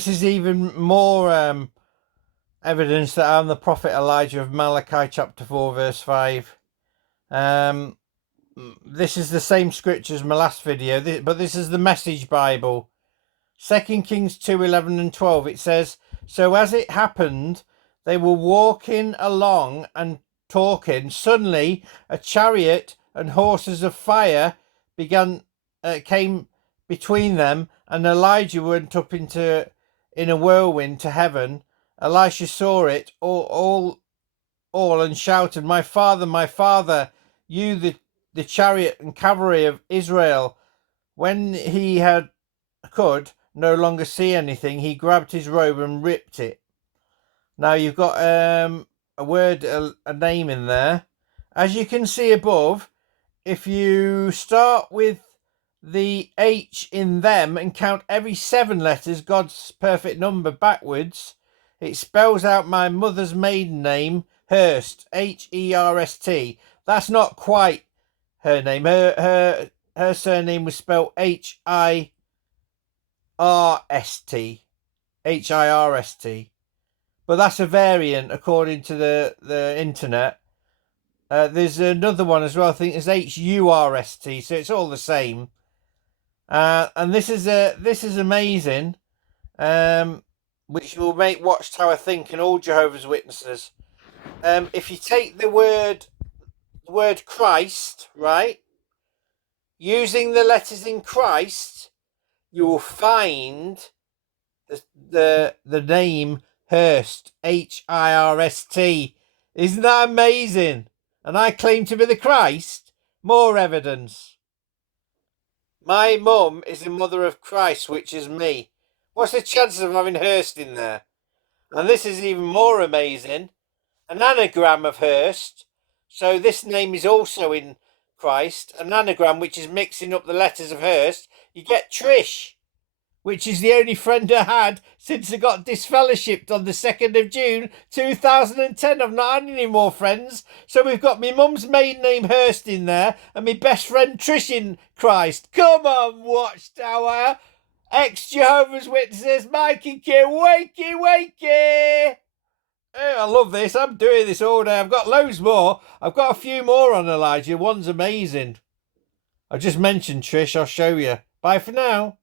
This is even more evidence that I'm the prophet Elijah of Malachi chapter 4 verse 5. This is the same scripture as my last video, but this is the Message Bible. 2 Kings 2:11 and 12. It says, "So as it happened, they were walking along and talking. Suddenly, a chariot and horses of fire came between them, and Elijah went up in a whirlwind to heaven. Elisha saw it all, and shouted, 'My father, you the chariot and cavalry of Israel.' When he could no longer see anything, he grabbed his robe and ripped it." Now you've got a name in there. As you can see above, if you start with the H in them and count every 7 letters, God's perfect number, backwards, it spells out my mother's maiden name, Hurst, Herst. That's not quite her name. Her surname was spelled Hirst. Hirst. But that's a variant according to the internet. There's another one as well. I think it's Hurst. So it's all the same. And this is amazing. Which will make Watchtower think and all Jehovah's Witnesses. If you take the word Christ, right, using the letters in Christ, you will find the name Hurst, Hirst. Isn't that amazing? And I claim to be the Christ. More evidence. My mum is the mother of Christ, which is me. What's the chances of having Hurst in there? And this is even more amazing. An anagram of Hurst. So this name is also in Christ. An anagram which is mixing up the letters of Hurst. You get Trish, which is the only friend I had since I got disfellowshipped on the 2nd of June 2010. I've not had any more friends. So we've got my mum's maiden name Hurst in there and my best friend Trish in Christ. Come on, Watchtower. Ex-Jehovah's Witnesses, Mikey Q, wakey. Oh, I love this. I'm doing this all day. I've got loads more. I've got a few more on Elijah. One's amazing. I just mentioned Trish. I'll show you. Bye for now.